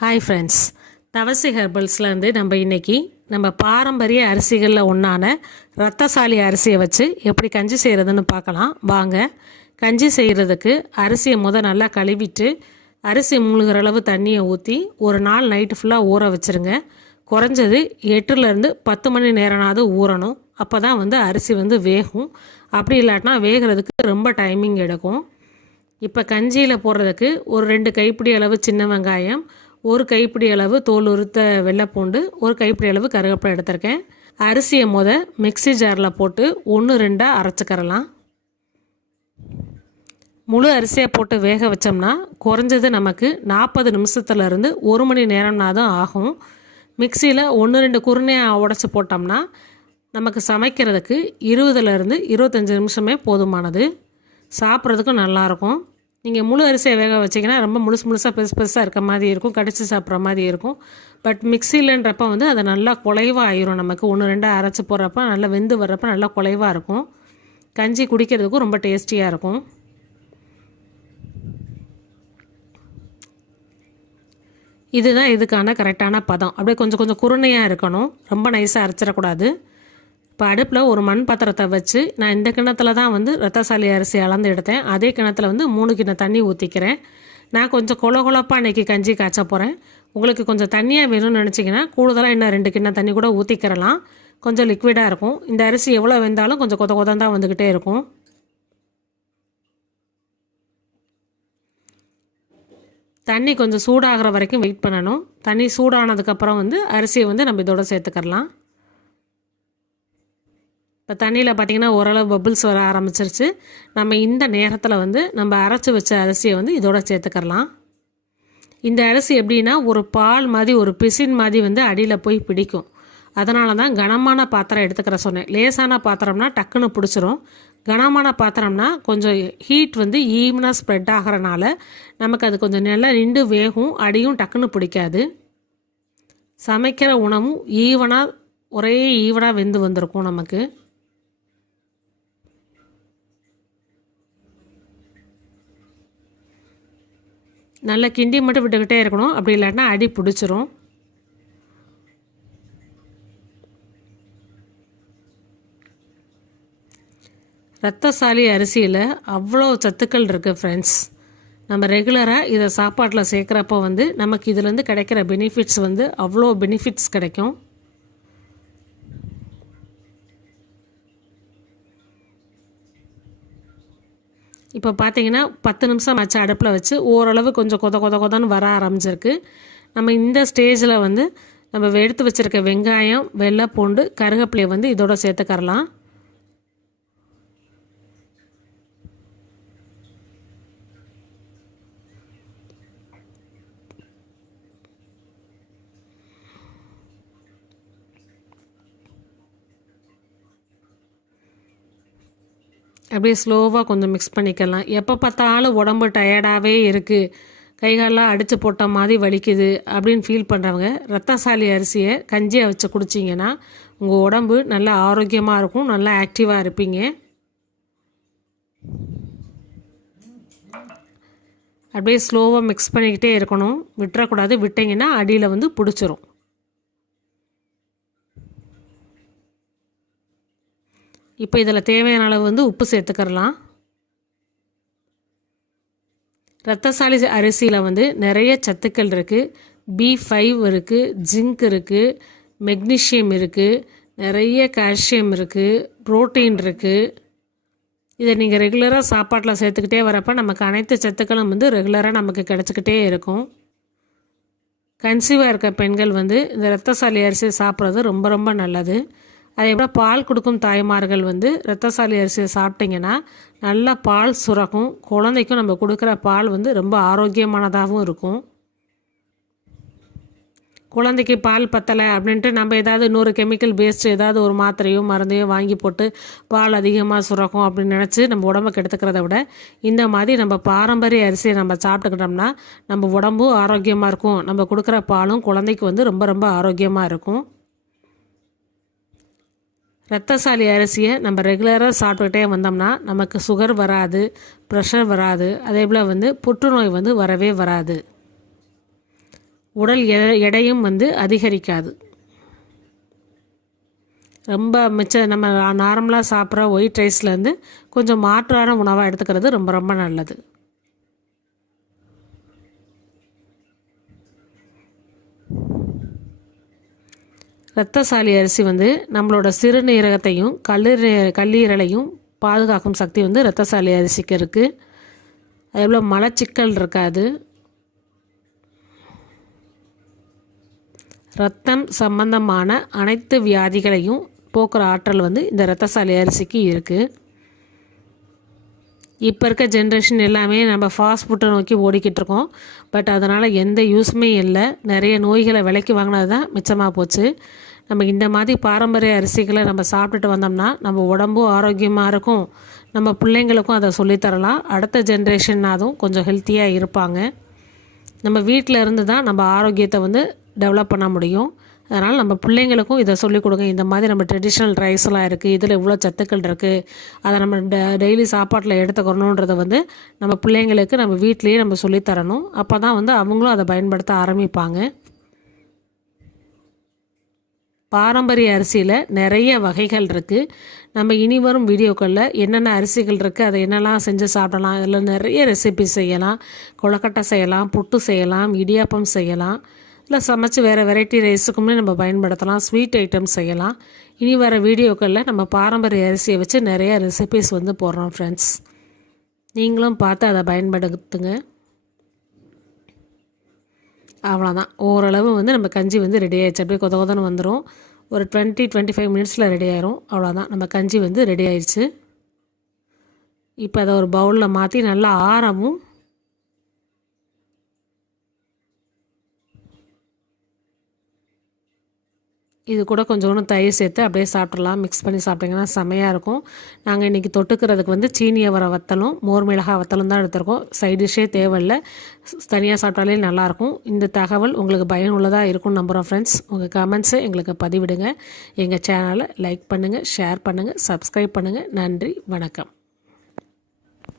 Hi friends தவசி ஹெர்பல்ஸ்லேருந்து நம்ம இன்னைக்கு நம்ம பாரம்பரிய அரிசிகளில் ஒன்றான ரத்தசாலி அரிசியை வச்சு எப்படி கஞ்சி செய்கிறதுன்னு பார்க்கலாம். வாங்க. கஞ்சி செய்கிறதுக்கு அரிசியை முத நல்லா கழுவிட்டு அரிசி முழுகிற அளவு தண்ணியை ஊற்றி ஒரு நாள் நைட்டு ஃபுல்லாக ஊற வச்சுருங்க. குறைஞ்சது எட்டுலேருந்து பத்து மணி நேரனாவது ஊறணும். அப்போ தான் வந்து அரிசி வந்து வேகும். அப்படி இல்லாட்டினா வேகிறதுக்கு ரொம்ப டைமிங் எடுக்கும். இப்போ கஞ்சியில் போடுறதுக்கு ஒரு ரெண்டு கைப்பிடி அளவு சின்ன வெங்காயம் ஒரு கைப்பிடி அளவு தோல் உறுத்த வெள்ளைப்பூண்டு ஒரு கைப்பிடி அளவு கருவேப்பிலை எடுத்திருக்கேன். அரிசியை முத மிக்ஸி ஜாரில் போட்டு ஒன்று ரெண்டாக அரைச்சிக்கிறலாம். முழு அரிசியை போட்டு வேக வச்சோம்னா குறைஞ்சது நமக்கு நாற்பது நிமிஷத்துலேருந்து ஒரு மணி நேரம்னா தான் ஆகும். மிக்சியில் ஒன்று ரெண்டு குருணையாக உடச்சி போட்டோம்னா நமக்கு சமைக்கிறதுக்கு இருபதுலேருந்து இருபத்தஞ்சி நிமிஷமே போதுமானது. சாப்பிட்றதுக்கும் நல்லாயிருக்கும் நீங்கள் முழு அரிசியை வேக வச்சிங்கன்னா ரொம்ப முழுசு முழுசாக பெருசு பெருசாக இருக்க மாதிரி இருக்கும் கடிச்சு சாப்பிட்ற மாதிரி இருக்கும். பட் மிக்சிலன்றப்ப வந்து அது நல்லா குலைவாக ஆயிரும் நமக்கு. ஒன்று ரெண்டாக அரைச்சி போடுறப்ப நல்லா வெந்து வர்றப்ப நல்லா குலைவாக இருக்கும். கஞ்சி குடிக்கிறதுக்கும் ரொம்ப டேஸ்டியாக இருக்கும். இதுதான் இதுக்கான கரெக்டான பதம். அப்படியே கொஞ்சம் கொஞ்சம் குருணையாக இருக்கணும். ரொம்ப நைஸாக அரைச்சிடக்கூடாது. இப்போ அடுப்பில் ஒரு மண் பாத்திரத்தை வச்சு நான் இந்த கிணத்துல தான் வந்து ரத்தசாலி அரிசி அளந்து எடுத்தேன். அதே கிணத்துல வந்து மூணு கிண தண்ணி ஊற்றிக்கிறேன் நான் கொஞ்சம் கொல கொலப்பாக அன்றைக்கி கஞ்சி காய்ச்ச போகிறேன் உங்களுக்கு கொஞ்சம் தண்ணியாக வேணும்னு நினச்சிங்கன்னா கூடுதலாக இன்னும் ரெண்டு கிண்ண தண்ணி கூட ஊற்றிக்கிறலாம் கொஞ்சம் லிக்விடாக இருக்கும். இந்த அரிசி எவ்வளோ வெந்தாலும் கொஞ்சம் கொத கொதந்தான் வந்துக்கிட்டே இருக்கும். தண்ணி கொஞ்சம் சூடாகிற வரைக்கும் வெயிட் பண்ணணும். தண்ணி சூடானதுக்கப்புறம் வந்து அரிசியை வந்து நம்ம இதோட சேர்த்துக்கலாம் இப்போ தண்ணியில் பார்த்திங்கன்னா ஓரளவு பபுள்ஸ் வர ஆரம்பிச்சிருச்சு. நம்ம இந்த நேரத்தில் வந்து நம்ம அரைச்சி வச்ச அரிசியை வந்து இதோட சேர்த்துக்கறலாம். இந்த அரிசி எப்படின்னா ஒரு பால் மாதிரி ஒரு பிசின் மாதிரி வந்து அடியில் போய் பிடிக்கும். அதனால தான் கனமான பாத்திரம் எடுத்துக்கிற சொன்னேன். லேசான பாத்திரம்னா டக்குன்னு பிடிச்சிரும். கனமான பாத்திரம்னா கொஞ்சம் ஹீட் வந்து ஈவனாக ஸ்ப்ரெட் ஆகிறனால நமக்கு அது கொஞ்சம் நல்லா நின்று வேகும். அடியும் டக்குன்னு பிடிக்காது. சமைக்கிற உணவும் ஈவனாக ஒரே ஈவனாக வெந்து வந்திருக்கும் நமக்கு. நல்லா கிண்டி மட்டும் விட்டுக்கிட்டே இருக்கணும். அப்படி இல்லாட்டினா அடி பிடிச்சிரும். ரத்தசாலி அரிசியில் அவ்வளோ சத்துக்கள் இருக்குது ஃப்ரெண்ட்ஸ் நம்ம ரெகுலராக இதை சாப்பாட்டில் சேர்க்குறப்போ வந்து நமக்கு இதுலேருந்து கிடைக்கிற பெனிஃபிட்ஸ் வந்து அவ்வளோ பெனிஃபிட்ஸ் கிடைக்கும். இப்போ பார்த்தீங்கன்னா பத்து நிமிஷம் ஆச்சு அடுப்பில் வச்சு ஓரளவு கொஞ்சம் கொத கொத கொதன்னு வர ஆரம்பிச்சிருக்கு. நம்ம இந்த ஸ்டேஜில் வந்து நம்ம எடுத்து வச்சுருக்க வெங்காயம் வெள்ளை பூண்டு கருகப்பிலையை வந்து இதோட சேர்த்துக்கரலாம். அப்படியே ஸ்லோவாக கொஞ்சம் மிக்ஸ் பண்ணிக்கலாம். எப்போ பார்த்தாலும் உடம்பு டயர்டாகவே இருக்குது கைகாலெலாம் அடித்து போட்ட மாதிரி வலிக்குது அப்படின்னு ஃபீல் பண்ணுறவங்க ரத்தசாலி அரிசியை கஞ்சியை வச்சு குடிச்சிங்கன்னா உங்கள் உடம்பு நல்லா ஆரோக்கியமாக இருக்கும் நல்லா ஆக்டிவாக இருப்பீங்க. அப்படியே ஸ்லோவாக மிக்ஸ் பண்ணிக்கிட்டே இருக்கணும். விட்டுறக்கூடாது. விட்டிங்கன்னா அடியில் வந்து பிடிச்சிரும். இப்போ இதில் தேவையான அளவு வந்து உப்பு சேர்த்துக்கரலாம் ரத்தசாலி அரிசியில் வந்து நிறைய சத்துக்கள் இருக்குது பி ஃபைவ் இருக்குது ஜிங்க் இருக்குது மெக்னீஷியம் இருக்குது நிறைய கால்சியம் இருக்குது ப்ரோட்டீன் இருக்குது இதை நீங்கள் ரெகுலராக சாப்பாட்டில் சேர்த்துக்கிட்டே வரப்போ நமக்கு அனைத்து சத்துக்களும் வந்து ரெகுலராக நமக்கு கிடச்சிக்கிட்டே இருக்கும். கன்சீவாக இருக்க பெண்கள் வந்து இந்த ரத்தசாலி அரிசி சாப்பிட்றது ரொம்ப ரொம்ப நல்லது. அதே போல் பால் கொடுக்கும் தாய்மார்கள் வந்து ரத்தசாலி அரிசியை சாப்பிட்டிங்கன்னா நல்லா பால் சுரக்கும். குழந்தைக்கும் நம்ம கொடுக்குற பால் வந்து ரொம்ப ஆரோக்கியமானதாகவும் இருக்கும். குழந்தைக்கு பால் பத்தலை அப்படின்ட்டு நம்ம ஏதாவது நூறு கெமிக்கல் பேஸ்ட்டு ஏதாவது ஒரு மாத்திரையோ மருந்தையோ வாங்கி போட்டு பால் அதிகமாக சுரக்கும் அப்படின்னு நினச்சி நம்ம உடம்பை கெடுத்துக்கிறத விட இந்த மாதிரி நம்ம பாரம்பரிய அரிசியை நம்ம சாப்பிட்டுக்கிட்டோம்னா நம்ம உடம்பும் ஆரோக்கியமாக இருக்கும். நம்ம கொடுக்குற பாலும் குழந்தைக்கு வந்து ரொம்ப ரொம்ப ஆரோக்கியமாக இருக்கும். ரத்தசாலி அரிசியை நம்ம ரெகுலராக சாப்பிட்டுக்கிட்டே வந்தோம்னா நமக்கு சுகர் வராது ப்ரெஷர் வராது. அதே போல் வந்து புற்றுநோய் வந்து வரவே வராது. உடல் எடையும் வந்து அதிகரிக்காது. ரொம்ப மிச்ச நம்ம நார்மலாக சாப்பிட்ற ஒயிட் ரைஸ்லேருந்து கொஞ்சம் மாற்றான உணவாக எடுத்துக்கிறது ரொம்ப ரொம்ப நல்லது. இரத்தசாலி அரிசி வந்து நம்மளோட சிறுநீரகத்தையும் கல்லீர கல்லீரலையும் பாதுகாக்கும் சக்தி வந்து இரத்தசாலி அரிசிக்கு இருக்குது அதே போல் மலச்சிக்கல் இருக்காது. ரத்தம் சம்பந்தமான அனைத்து வியாதிகளையும் போக்குற ஆற்றல் வந்து இந்த இரத்தசாலி அரிசிக்கு இருக்குது இப்போ இருக்க ஜென்ரேஷன் எல்லாமே நம்ம ஃபாஸ்ட் ஃபுட்டை நோக்கி ஓடிக்கிட்டு இருக்கோம். பட் அதனால் எந்த யூஸுமே இல்லை. நிறைய நோய்களை விலைக்கு வாங்கினது தான் மிச்சமாக போச்சு. நம்ம இந்த மாதிரி பாரம்பரிய அரிசிகளை நம்ம சாப்பிட்டுட்டு வந்தோம்னா நம்ம உடம்பும் ஆரோக்கியமாக இருக்கும். நம்ம பிள்ளைங்களுக்கும் அதை சொல்லித்தரலாம். அடுத்த ஜென்ரேஷன்னாதும் அதுவும் கொஞ்சம் ஹெல்த்தியாக இருப்பாங்க. நம்ம வீட்டில் இருந்து தான் நம்ம ஆரோக்கியத்தை வந்து டெவலப் பண்ண முடியும். அதனால் நம்ம பிள்ளைங்களுக்கும் இதை சொல்லிக் கொடுங்க. இந்த மாதிரி நம்ம ட்ரெடிஷ்னல் ரைஸ்லாம் இருக்குது இதில் இவ்வளோ சத்துக்கள் இருக்குது அதை நம்ம டெ டெய்லி சாப்பாட்டில் எடுத்துக்கணுன்றதை வந்து நம்ம பிள்ளைங்களுக்கு நம்ம வீட்லேயே நம்ம சொல்லித் தரணும். அப்போ தான் வந்து அவங்களும் அதை பயன்படுத்த ஆரம்பிப்பாங்க. பாரம்பரிய அரிசியில் நிறைய வகைகள் இருக்குது நம்ம இனி வரும் வீடியோக்களில் என்னென்ன அரிசிகள் இருக்குது அதை என்னெல்லாம் செஞ்சு சாப்பிடலாம் இதில் நிறைய ரெசிபி செய்யலாம். கொழக்கட்டை செய்யலாம் புட்டு செய்யலாம் இடியாப்பம் செய்யலாம். இல்லை சமைச்சு வேறு வெரைட்டி ரைஸுக்குமே நம்ம பயன்படுத்தலாம். ஸ்வீட் ஐட்டம் செய்யலாம். இனி வர வீடியோக்களில் நம்ம பாரம்பரிய அரிசியை வச்சு நிறைய ரெசிபிஸ் வந்து போடுறோம் ஃப்ரெண்ட்ஸ் நீங்களும் பார்த்து அதை பயன்படுத்துங்க. அவ்வளோதான் ஓரளவு வந்து நம்ம கஞ்சி வந்து ரெடி ஆயிடுச்சு. அப்படியே கொத கொதன்னு வந்துடும் ஒரு டுவெண்ட்டி டுவெண்ட்டி ஃபைவ் மினிட்ஸில் ரெடி ஆயிரும். அவ்வளோதான் நம்ம கஞ்சி வந்து ரெடி ஆயிடுச்சு. இப்போ அதை ஒரு பவுலில் மாற்றி நல்லா ஆரமும் இது கூட கொஞ்சோண்டு தயிர் சேர்த்து அப்படியே சாப்பிட்றலாம் மிக்ஸ் பண்ணி சாப்பிட்டிங்கன்னா செமையாக இருக்கும். நாங்கள் இன்றைக்கி தொட்டுக்கிறதுக்கு வந்து சீனியை வர வத்தலும் மோர் மிளகாய் வத்தலும் தான் எடுத்திருக்கோம். சைட் டிஷ்ஷே தேவையில்லை. தனியாக சாப்பிட்டாலே நல்லாயிருக்கும் இந்த தகவல் உங்களுக்கு பயனுள்ளதாக இருக்கும் நம்புகிறோம் ஃப்ரெண்ட்ஸ் உங்கள் கமெண்ட்ஸை எங்களுக்கு பதிவிடுங்க. எங்கள் சேனலை லைக் பண்ணுங்கள் ஷேர் பண்ணுங்கள் சப்ஸ்கிரைப் பண்ணுங்கள் நன்றி வணக்கம்.